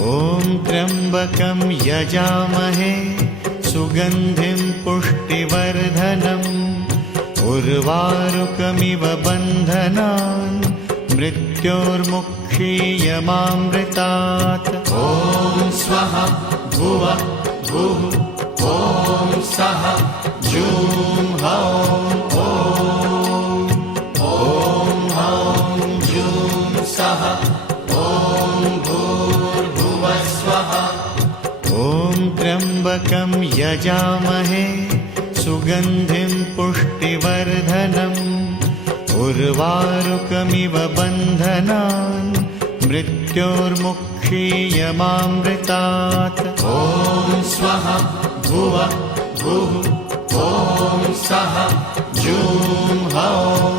ॐ त्र्यम्बकं यजामहे सुगन्धिं पुष्टिवर्धनम् उर्वारुकमिव बन्धनान् मृत्योर्मुक्षीयमामृतात्। ॐ स्वः भुवः भुः ॐ सः जूं हौं ॐ जूं सः ॐ भूर्भुवः स्वः। ॐ त्र्यम्बकं यजामहे सुगन्धिं पुष्टिवर्धनम् उर्वारुकमिव बन्धनान् मृत्योर्मुक्षीयमामृतात्। ॐ स्वः भुवः भुः ॐ सः जूं हौं